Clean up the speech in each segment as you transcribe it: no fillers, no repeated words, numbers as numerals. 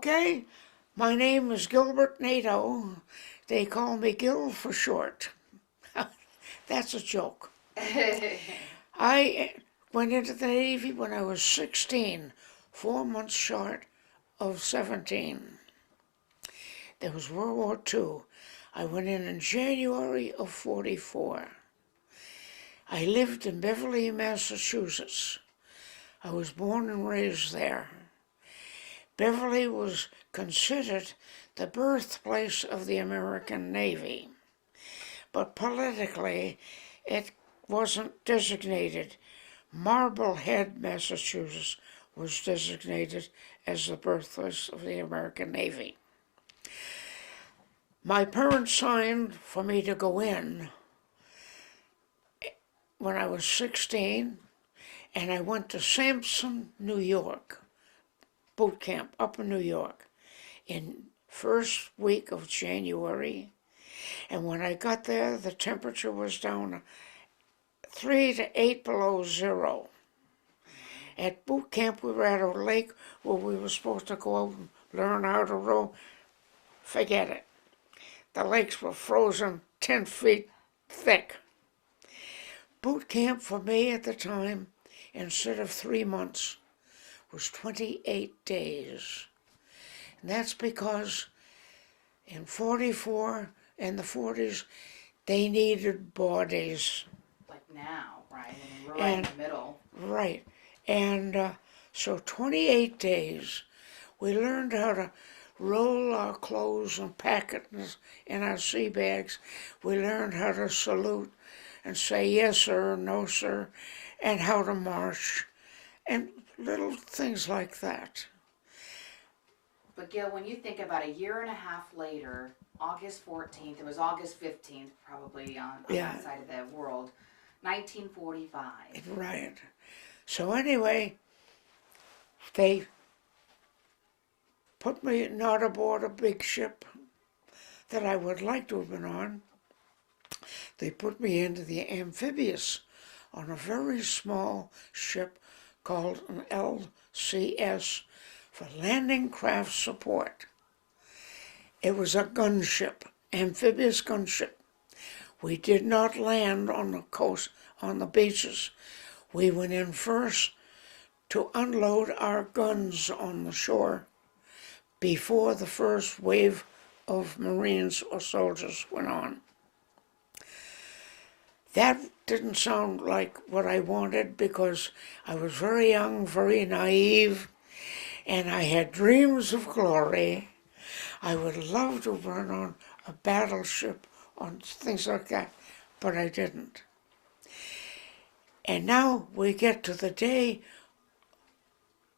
Okay, my name is Gilbert Nadeau. They call me Gil for short. That's a joke. I went into the Navy when I was 16, 4 months short of 17. There was World War II. I went in January of 44. I lived in Beverly, Massachusetts. I was born and raised there. Beverly was considered the birthplace of the American Navy, but politically it wasn't designated. Marblehead, Massachusetts was designated as the birthplace of the American Navy. My parents signed for me to go in when I was 16, and I went to Sampson, New York, boot camp up in New York in first week of January. And when I got there, the temperature was down 3 to 8 below zero. At boot camp, we were at a lake where we were supposed to go out and learn how to row. Forget it. The lakes were frozen 10 feet thick. Boot camp for me at the time, instead of 3 months, was 28 days. And that's because in 44 and the 40s, they needed bodies. Like now, right? I mean, we're right in the middle. Right. And so 28 days, we learned how to roll our clothes and pack it in our sea bags. We learned how to salute and say yes, sir, no, sir, and how to march, and little things like that. But Gil, when you think about a year and a half later, August 14th, it was August 15th probably on that side of the world, 1945. Right. So anyway, they put me not aboard a big ship that I would like to have been on. They put me into the amphibious on a very small ship called an LCS for landing craft support. It was a gunship, amphibious gunship. We did not land on the coast, on the beaches. We went in first to unload our guns on the shore before the first wave of Marines or soldiers went on. That didn't sound like what I wanted because I was very young, very naive, and I had dreams of glory. I would love to run on a battleship, on things like that, but I didn't. And now we get to the day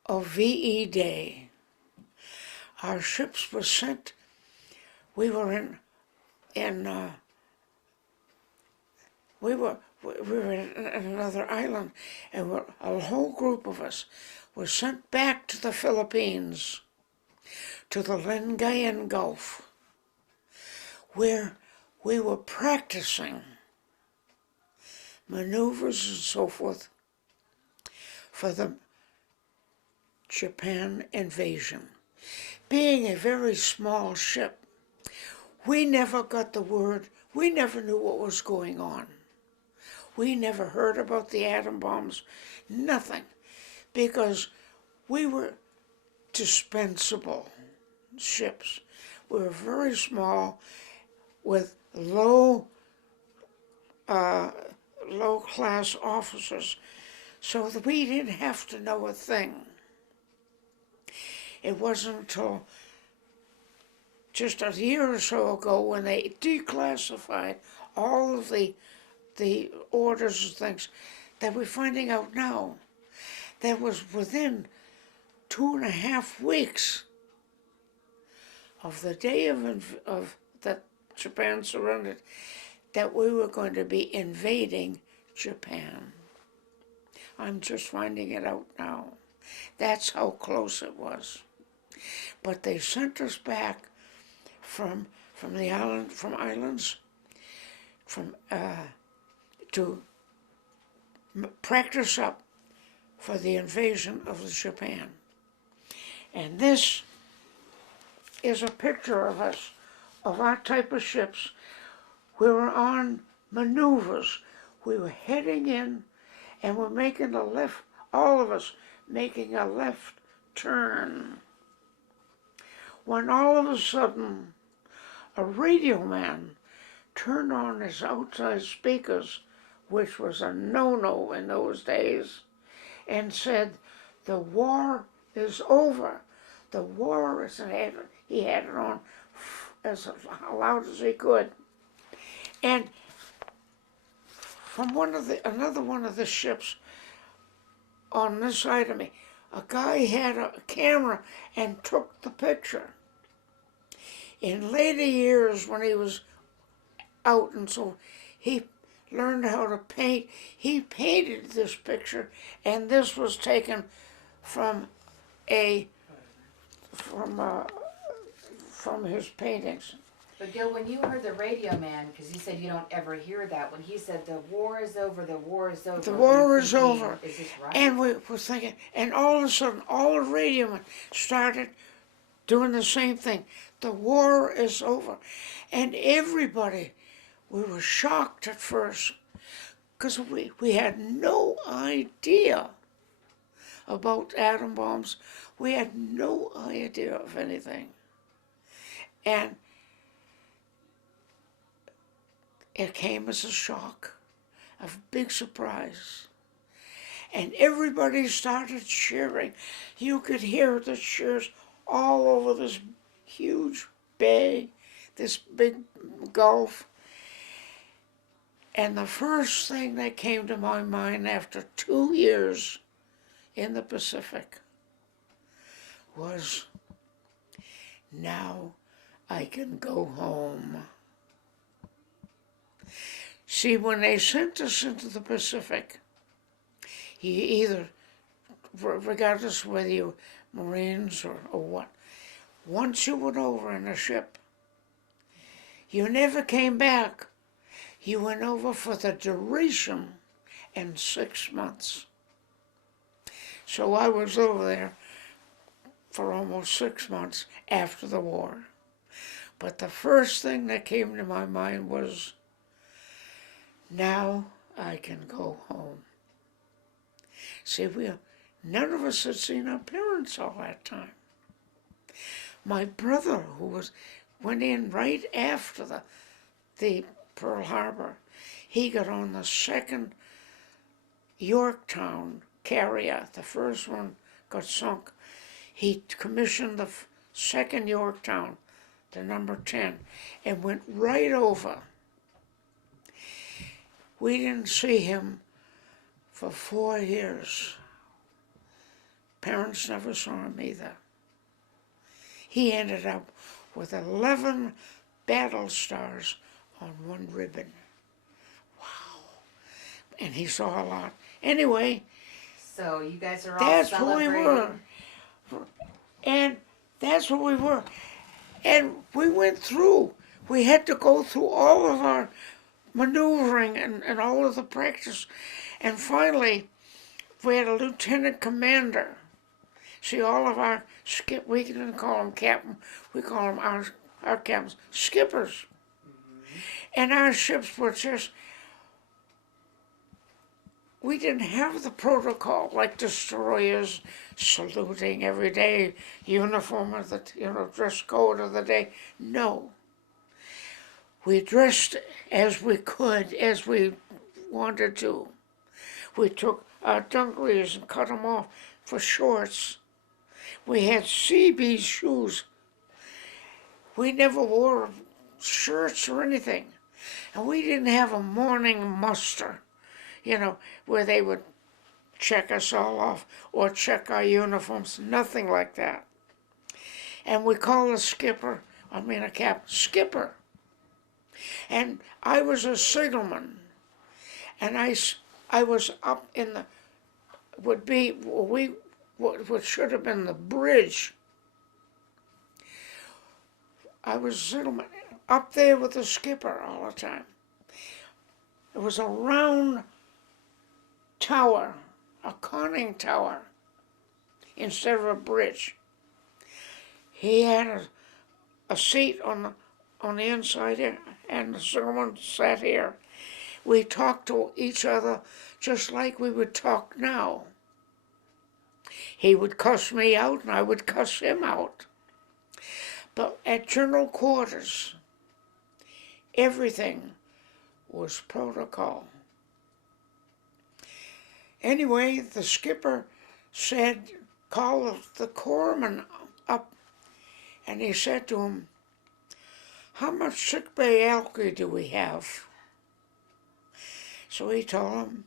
of VE Day. Our ships were sent. We were in another island, and a whole group of us was sent back to the Philippines, to the Lingayen Gulf, where we were practicing maneuvers and so forth for the Japan invasion. Being a very small ship, we never got the word, we never knew what was going on. We never heard about the atom bombs, nothing, because we were dispensable ships. We were very small with low class officers, so that we didn't have to know a thing. It wasn't until just a year or so ago when they declassified all of the orders and things that we're finding out now. That was within 2.5 weeks of the day of that Japan surrendered, that we were going to be invading Japan. I'm just finding it out now. That's how close it was. But they sent us back from the islands to practice up for the invasion of Japan. And this is a picture of us, of our type of ships. We were on maneuvers. We were heading in, and we're making a left, all of us making a left turn. When all of a sudden, a radio man turned on his outside speakers, which was a no-no in those days, and said, "The war is over. The war is over." He had it on as loud as he could. And from another one of the ships on this side of me, a guy had a camera and took the picture. In later years, when he was out and so, he learned how to paint. He painted this picture, and this was taken from his paintings. But Gil, when you heard the radio man, because you said you don't ever hear that, when he said the war is over, the war is over. The war is over. Is this right? And we were thinking, and all of a sudden, all the radio men started doing the same thing. The war is over. And everybody, we were shocked at first, because we had no idea about atom bombs. We had no idea of anything. And it came as a shock, a big surprise. And everybody started cheering. You could hear the cheers all over this huge bay, this big gulf. And the first thing that came to my mind after 2 years in the Pacific was, now I can go home. See, when they sent us into the Pacific, you either, regardless whether you Marines or what, once you went over in a ship, you never came back. You went over for the duration and 6 months. So I was over there for almost 6 months after the war. But the first thing that came to my mind was, now I can go home. See, none of us had seen our parents all that time. My brother, who went in right after the Pearl Harbor, he got on the second Yorktown carrier. The first one got sunk. He commissioned the second Yorktown, the number 10, and went right over. We didn't see him for 4 years. Parents never saw him either. He ended up with 11 battle stars on one ribbon. Wow. And he saw a lot. Anyway, so you guys are all that's celebrating. where we were. And that's where we were. And we went through. We had to go through all of our maneuvering and all of the practice. And finally, we had a lieutenant commander. See, all of our we didn't call them captain, we call them our captains, skippers. And our ships were just, we didn't have the protocol like destroyers, saluting every day, uniform of the, dress code of the day. No. We dressed as we could, as we wanted to. We took our dungarees and cut them off for shorts. We had CB shoes. We never wore shirts or anything. And we didn't have a morning muster, where they would check us all off or check our uniforms, nothing like that. And we called a captain, skipper. And I was a signalman. And I was up in what should have been the bridge. I was signalman up there with the skipper all the time. It was a round tower, a conning tower, instead of a bridge. He had a seat on the inside here, and someone sat here. We talked to each other just like we would talk now. He would cuss me out, and I would cuss him out. But at general quarters, everything was protocol. Anyway, the skipper said, call the corpsman up, and he said to him, how much sickbay alky do we have? So he told him,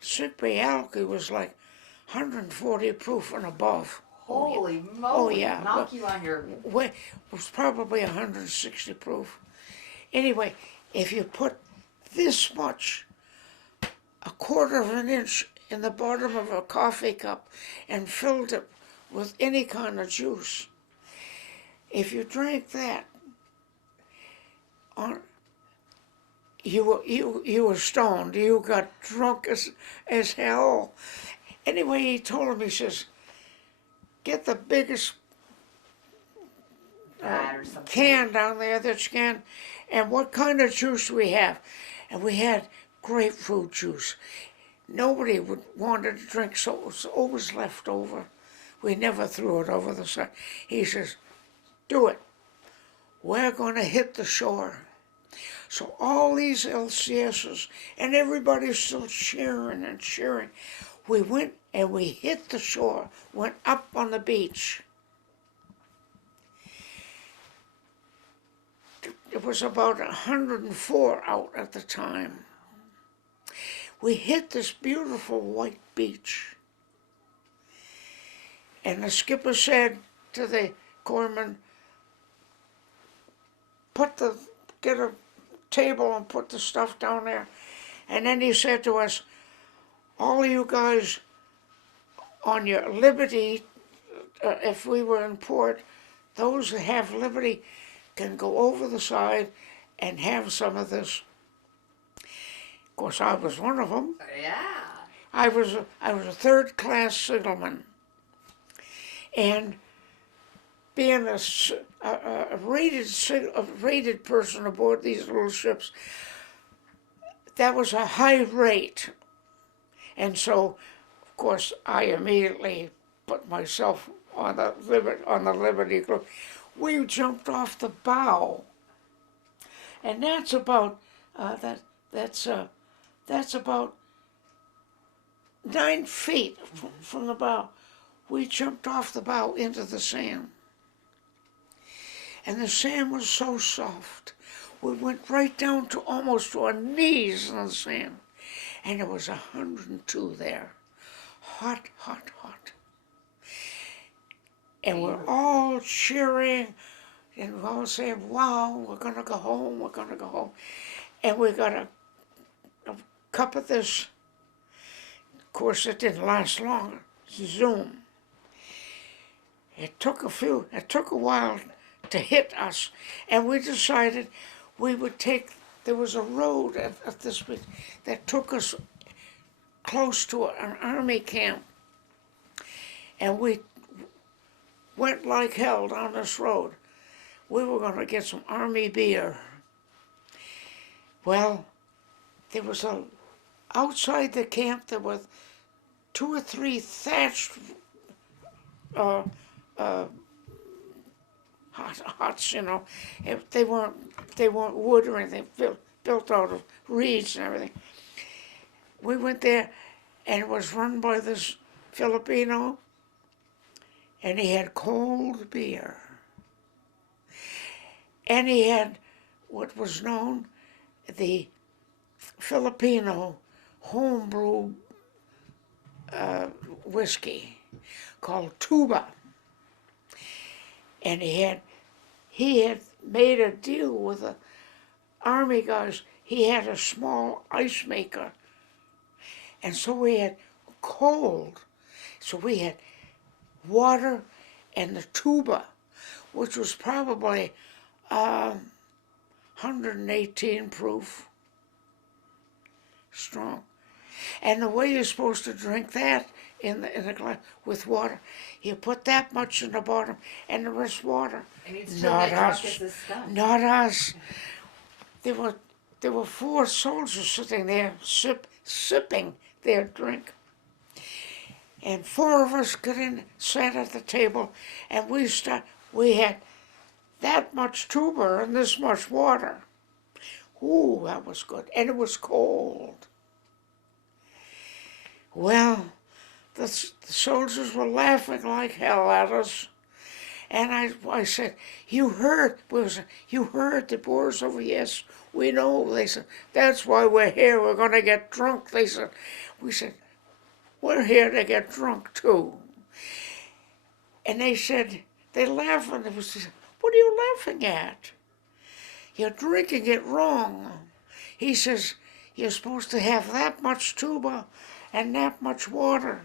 sickbay alky was like 140 proof and above. Holy moly! Oh yeah, knock you on your. It was probably 160 proof. Anyway, if you put this much, a quarter of an inch in the bottom of a coffee cup and filled it with any kind of juice, if you drank that, you were stoned. You got drunk as hell. Anyway, he told him, he says, get the biggest can down there that you can, and what kind of juice do we have? And we had grapefruit juice. Nobody would wanted to drink, so it was always left over. We never threw it over the side. He says, do it. We're going to hit the shore. So all these LCSs, and everybody's still cheering and cheering. We went and we hit the shore, went up on the beach. It was about 104 out at the time. We hit this beautiful white beach. And the skipper said to the corpsman, get a table and put the stuff down there. And then he said to us, all you guys on your liberty, if we were in port, those that have liberty can go over the side and have some of this. Of course, I was one of them. Yeah. I was a third-class signalman, and being a rated person aboard these little ships, that was a high rate, and so, of course, I immediately put myself on the Liberty Group. We jumped off the bow, and that's about that's about 9 feet from the bow. We jumped off the bow into the sand. And the sand was so soft. We went right down to almost to our knees in the sand. And it was 102 there. Hot, hot, hot. And we're all cheering, and we're all saying, wow, we're going to go home, we're going to go home. And we got a cup of this. Of course, it didn't last long. Zoom. It took a while to hit us, and we decided we would take, there was a road at this bit that took us close to an army camp, and we went like hell down this road. We were going to get some army beer. Well, there was outside the camp there were 2 or 3 thatched huts, you know. They weren't wood or anything, built out of reeds and everything. We went there, and it was run by this Filipino, and he had cold beer. And he had what was known the Filipino homebrew whiskey called tuba. And he had made a deal with the army guys. He had a small ice maker. And so we had cold. So we had water and the tuba, which was probably 118 proof strong. And the way you're supposed to drink that in the glass with water. You put that much in the bottom, and the rest water. And you'd still Not get drunk us. as a skunk. Not us. There were 4 soldiers sitting there sipping their drink. And 4 of us got in, sat at the table, and we had that much tuber and this much water. Ooh, that was good. And it was cold. Well, the soldiers were laughing like hell at us. And I said, you heard the Boers over? Yes, we know. They said, that's why we're here. We're going to get drunk. We said, we're here to get drunk too. And they said, they laughed, and they said, what are you laughing at? You're drinking it wrong. He says, you're supposed to have that much tuba and that much water.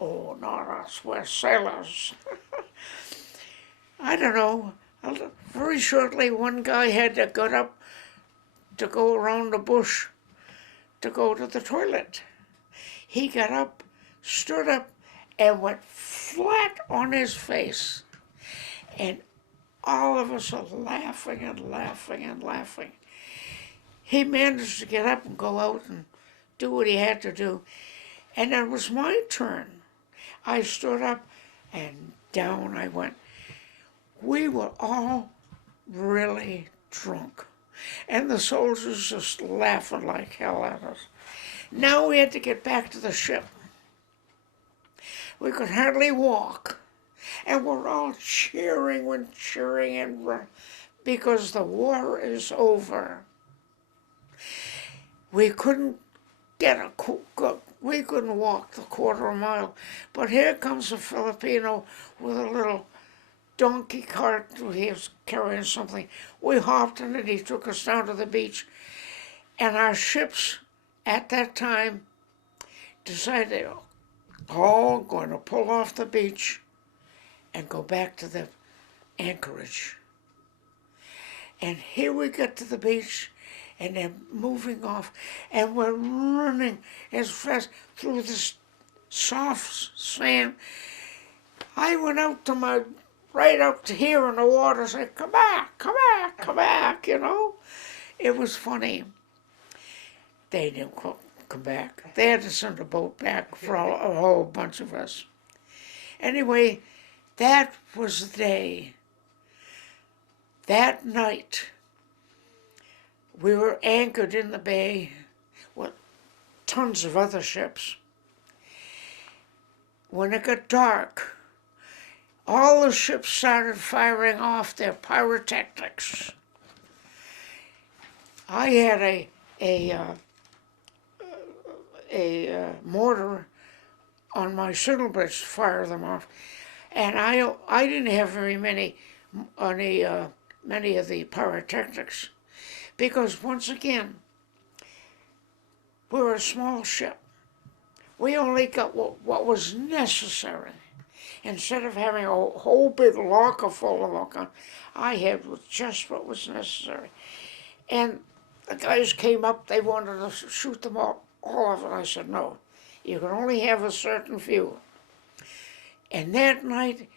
Oh, not us, we're sailors. I don't know. Very shortly, one guy had to get up to go around the bush to go to the toilet. He got up, stood up, and went flat on his face. And all of us are laughing and laughing and laughing. He managed to get up and go out and do what he had to do. And it was my turn. I stood up and down I went. We were all really drunk. And the soldiers just laughing like hell at us. Now we had to get back to the ship. We could hardly walk. And we're all cheering and because the war is over. We couldn't we couldn't walk the 1/4 mile. But here comes a Filipino with a little donkey cart. He was carrying something. We hopped in it. He took us down to the beach. And our ships at that time decided they were all going to pull off the beach and go back to the anchorage. And here we get to the beach, and they're moving off, and we're running as fast through this soft sand. I went out to right up to here in the water, said, come back, come back, come back, you know. It was funny. They didn't come back. They had to send a boat back for a whole bunch of us. Anyway, that was the day. That night, we were anchored in the bay with tons of other ships. When it got dark, all the ships started firing off their pyrotechnics. I had a mortar on my signal bridge to fire them off, and I didn't have very many of the pyrotechnics, because once again, we were a small ship. We only got what was necessary. Instead of having a whole big locker full of them, I had just what was necessary. And the guys came up, they wanted to shoot them all of them. I said, no, you can only have a certain few. And that night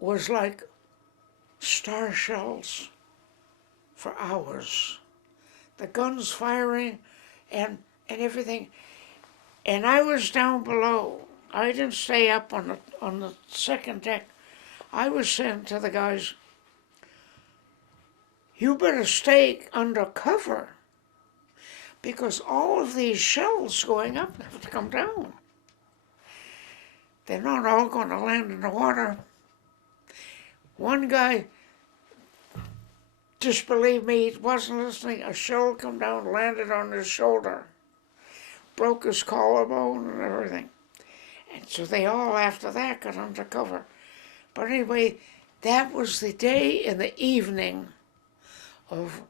was like star shells for hours. The guns firing and everything. And I was down below. I didn't stay up on the second deck. I was saying to the guys, you better stay under cover, because all of these shells going up have to come down. They're not all going to land in the water. One guy disbelieved me, he wasn't listening. A shell come down, landed on his shoulder, broke his collarbone and everything. And so they all, after that, got under cover. But anyway, that was the day and the evening of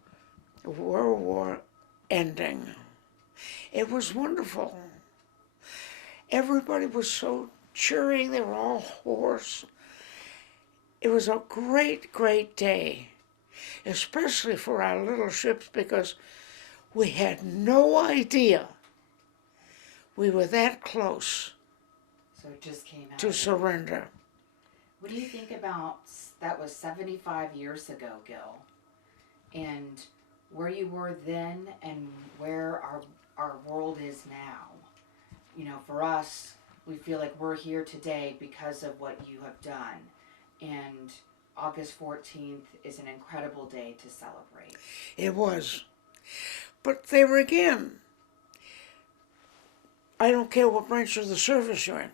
the World War ending. It was wonderful. Everybody was so cheering. They were all hoarse. It was a great, great day, especially for our little ships, because we had no idea we were that close So it just came out. to surrender. What do you think about, that was 75 years ago, Gil, and where you were then and where our world is now? You know, for us, we feel like we're here today because of what you have done. And August 14th is an incredible day to celebrate. It was. But there again, I don't care what branch of the service you're in.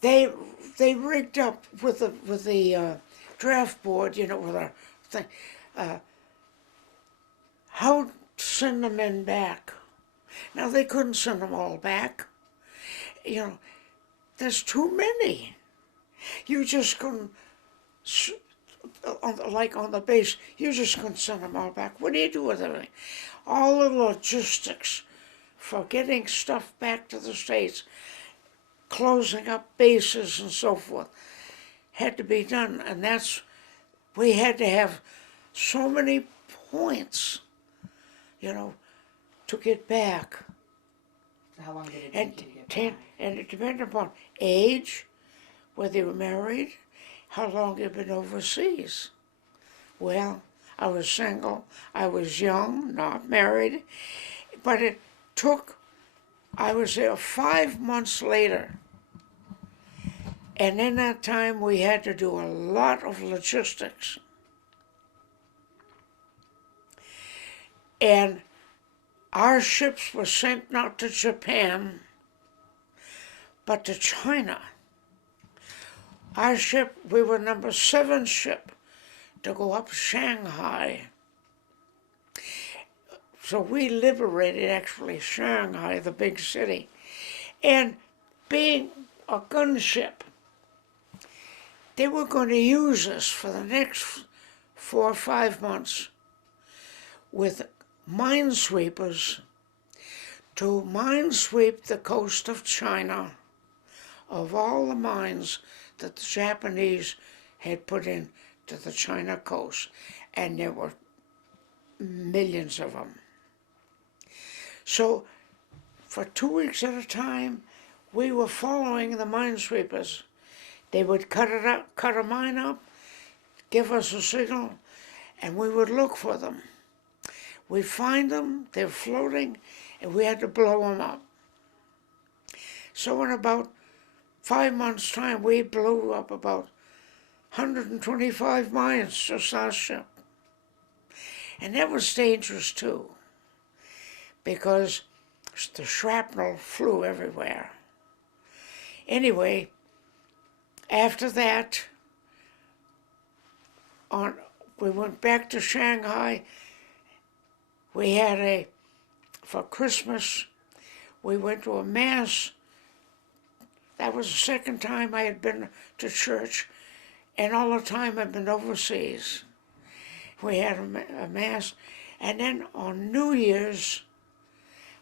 They rigged up with the draft board, you know, with our thing, how to send the men back. Now they couldn't send them all back. You know, there's too many. You just couldn't, like on the base, you just couldn't send them all back. What do you do with everything? All the logistics for getting stuff back to the States, closing up bases and so forth, had to be done. And we had to have so many points, you know, to get back. So how long did it take you to get back? And it depended upon age, whether you were married, how long you'd been overseas. Well, I was single, I was young, not married, but it took, I was there 5 months later. And in that time, we had to do a lot of logistics. And our ships were sent not to Japan, but to China. Our ship, we were number 7 ship to go up Shanghai. So we liberated actually Shanghai, the big city. And being a gunship, they were going to use us for the next 4 or 5 months with minesweepers to minesweep the coast of China of all the mines that the Japanese had put in to the China coast. And there were millions of them. So for 2 weeks at a time, we were following the minesweepers. They would cut a mine up, give us a signal, and we would look for them. We'd find them, they're floating, and we had to blow them up. So in about 5 months' time, we blew up about 125 mines, just our ship. And that was dangerous too, because the shrapnel flew everywhere. Anyway, after that, we went back to Shanghai. We had for Christmas, we went to a mass. That was the second time I had been to church, and all the time I'd been overseas. We had a mass, and then on New Year's,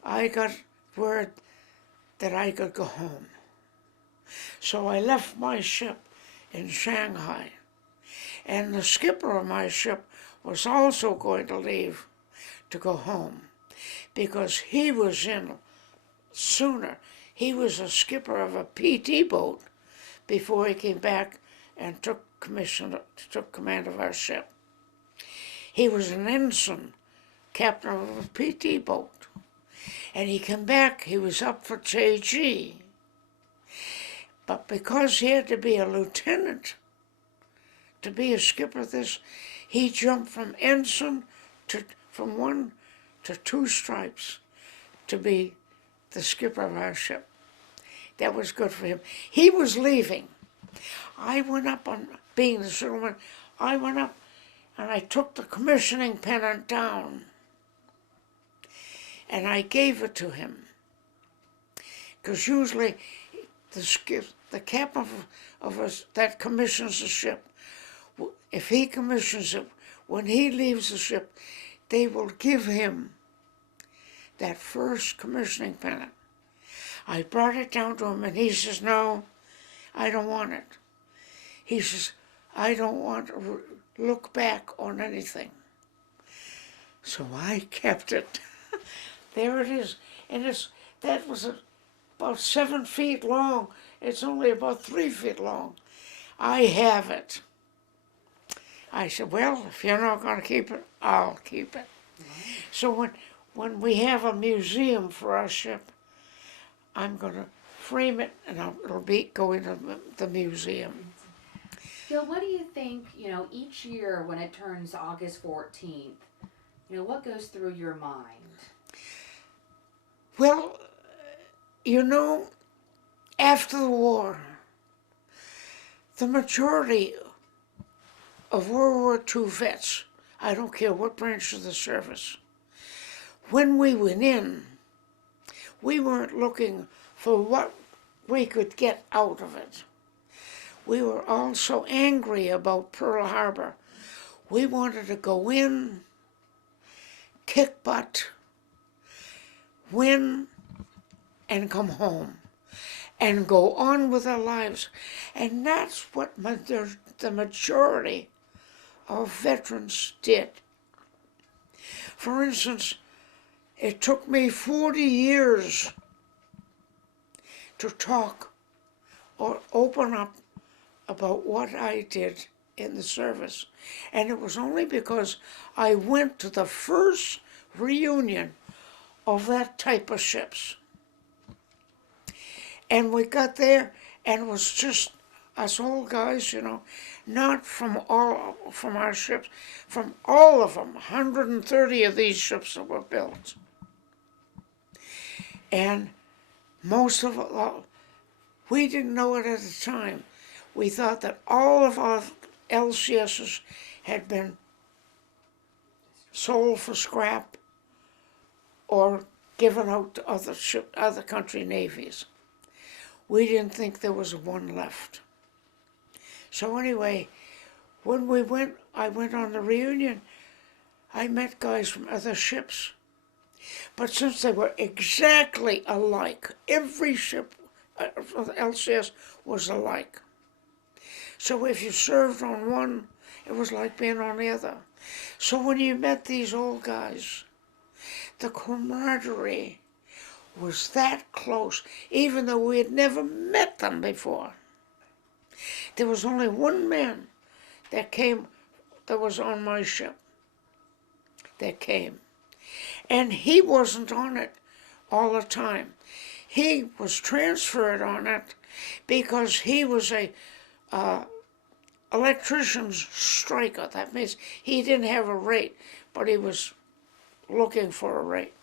I got word that I could go home. So I left my ship in Shanghai, and the skipper of my ship was also going to leave to go home, because he was in sooner. He was a skipper of a PT boat before he came back and took command of our ship. He was an ensign, captain of a PT boat. And he came back, he was up for JG. But because he had to be a lieutenant to be a skipper of this, he jumped from ensign from 1 to 2 stripes to be the skipper of our ship. That was good for him. He was leaving. I went up on being the gentleman. I went up and I took the commissioning pennant down and I gave it to him. Because usually the captain that commissions the ship, if he commissions it, when he leaves the ship, they will give him that first commissioning pennant. I brought it down to him and he says, "No, I don't want it." He says, "I don't want to look back on anything." So I kept it. There it is. And that was about 7 feet long. It's only about 3 feet long. I have it. I said, well, if you're not going to keep it, I'll keep it. So when we have a museum for our ship, I'm going to frame it, and it'll be going to the museum. Gil, what do you think, each year when it turns August 14th, what goes through your mind? Well, after the war, the majority of World War II vets, I don't care what branch of the service, when we went in, we weren't looking for what we could get out of it. We were all so angry about Pearl Harbor. We wanted to go in, kick butt, win, and come home, and go on with our lives. And that's what the majority of veterans did. For instance, it took me 40 years to talk or open up about what I did in the service. And it was only because I went to the first reunion of that type of ships. And we got there, and it was just us old guys, not from our ships, from all of them, 130 of these ships that were built. And most of it, we didn't know it at the time. We thought that all of our LCSs had been sold for scrap or given out to other country navies. We didn't think there was one left. So anyway, when I went on the reunion, I met guys from other ships. But since they were exactly alike, every ship of the LCS was alike. So if you served on one, it was like being on the other. So when you met these old guys, the camaraderie was that close, even though we had never met them before. There was only one man that was on my ship, that came. And he wasn't on it all the time. He was transferred on it because he was a electrician's striker. That means he didn't have a rate, but he was looking for a rate.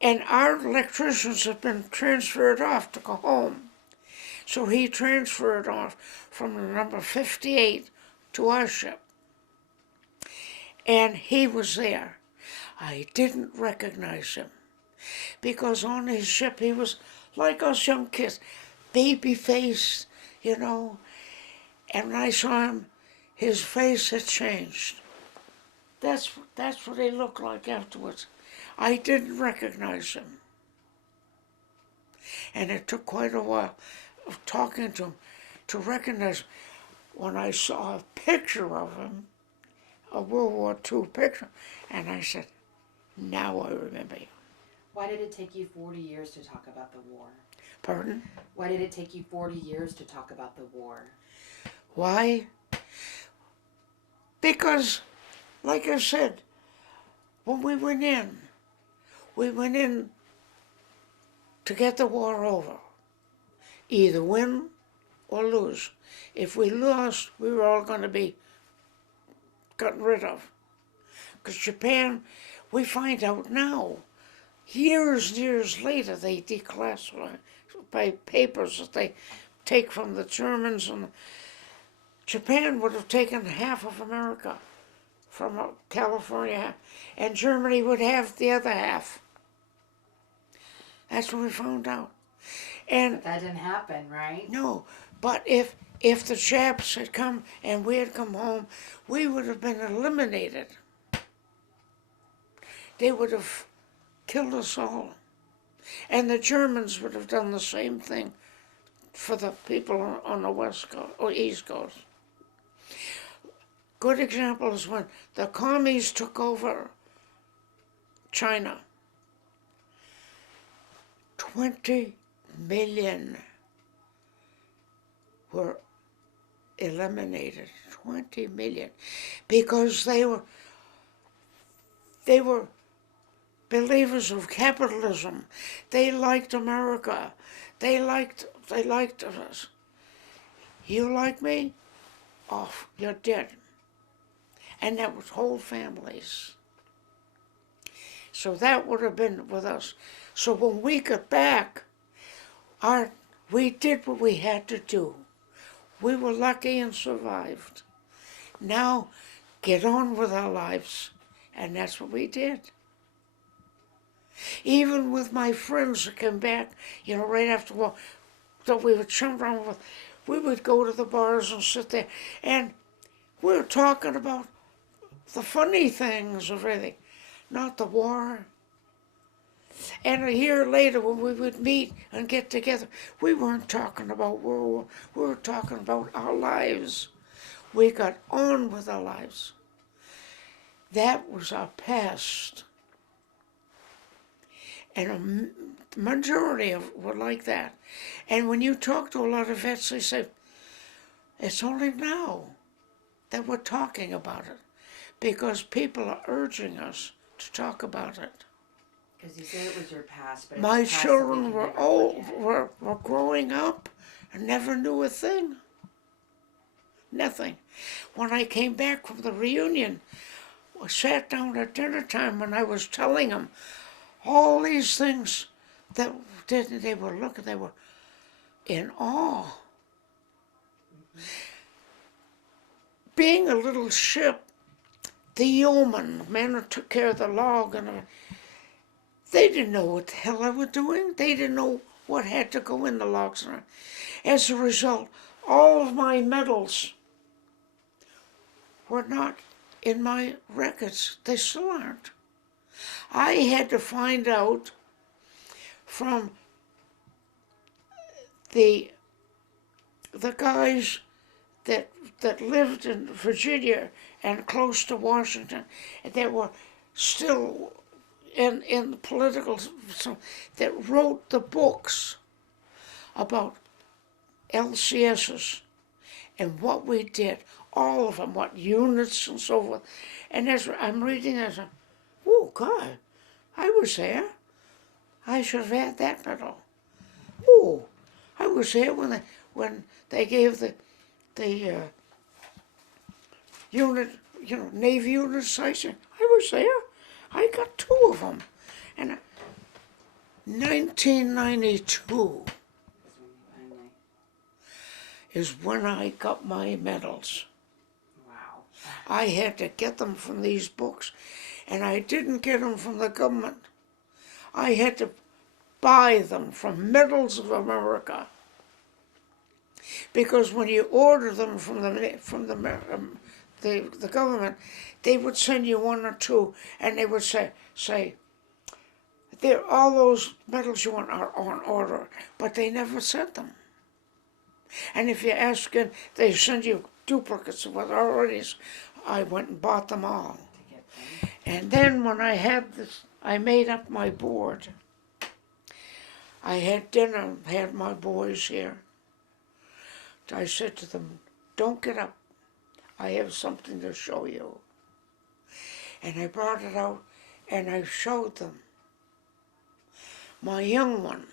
And our electricians had been transferred off to go home. So he transferred off from the number 58 to our ship. And he was there. I didn't recognize him because on his ship he was like us young kids, baby-faced, And when I saw him, his face had changed. That's what he looked like afterwards. I didn't recognize him. And it took quite a while of talking to him to recognize him. When I saw a picture of him, a World War II picture, and I said, now I remember you. Why did it take you 40 years to talk about the war? Pardon? Why did it take you 40 years to talk about the war? Why? Because, like I said, when we went in to get the war over. Either win or lose. If we lost, we were all going to be gotten rid of. Because Japan, we find out now, years and years later, they declassify by papers that they take from the Germans, and Japan would have taken half of America from California, and Germany would have the other half. That's what we found out. And but that didn't happen, right? No, but if the Japs had come and we had come home, we would have been eliminated. They would have killed us all. And the Germans would have done the same thing for the people on the West Coast or East Coast. Good example is when the commies took over China. 20 million were eliminated. 20 million. Because they were believers of capitalism. They liked America. They liked us. You like me? Off, you're dead. And that was whole families. So that would have been with us. So when we got back, we did what we had to do. We were lucky and survived. Now, get on with our lives. And that's what we did. Even with my friends that came back, right after war, that we would jump around with, we would go to the bars and sit there. And we were talking about the funny things of everything, not the war. And a year later, when we would meet and get together, we weren't talking about World War. We were talking about our lives. We got on with our lives. That was our past. And a majority of were like that. And when you talk to a lot of vets, they say, it's only now that we're talking about it, because people are urging us to talk about it. Because you said it was your past, but my it's a past children that we were can never old, forget. were growing up and never knew a thing. Nothing. When I came back from the reunion, I sat down at dinner time and I was telling them all these things that they were looking, they were in awe. Being a little ship, the yeoman, men who took care of the log, and they didn't know what the hell I was doing. They didn't know what had to go in the logs. As a result, all of my medals were not in my records. They still aren't. I had to find out from the guys that lived in Virginia and close to Washington, that were still in the political, that wrote the books about LCSs and what we did, all of them, what units and so forth. And as I'm reading this, oh God, I was there. I should have had that medal. Oh, I was there when they gave the unit, Navy unit citation. I was there. I got 2 of them. And 1992 is when I got my medals. Wow. I had to get them from these books, and I didn't get them from the government. I had to buy them from Medals of America, because when you order them from the government, they would send you 1 or 2, and they would say all those medals you want are on order, but they never sent them. And if you ask them, they send you duplicates of what already. I went and bought them all. And then when I had this, I made up my board. I had dinner, had my boys here. I said to them, don't get up. I have something to show you. And I brought it out and I showed them. My young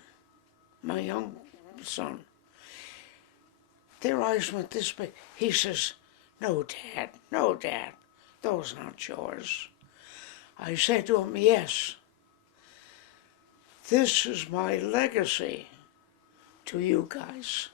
son, their eyes went this big. He says, no, Dad, those aren't yours. I said to him, yes, this is my legacy to you guys.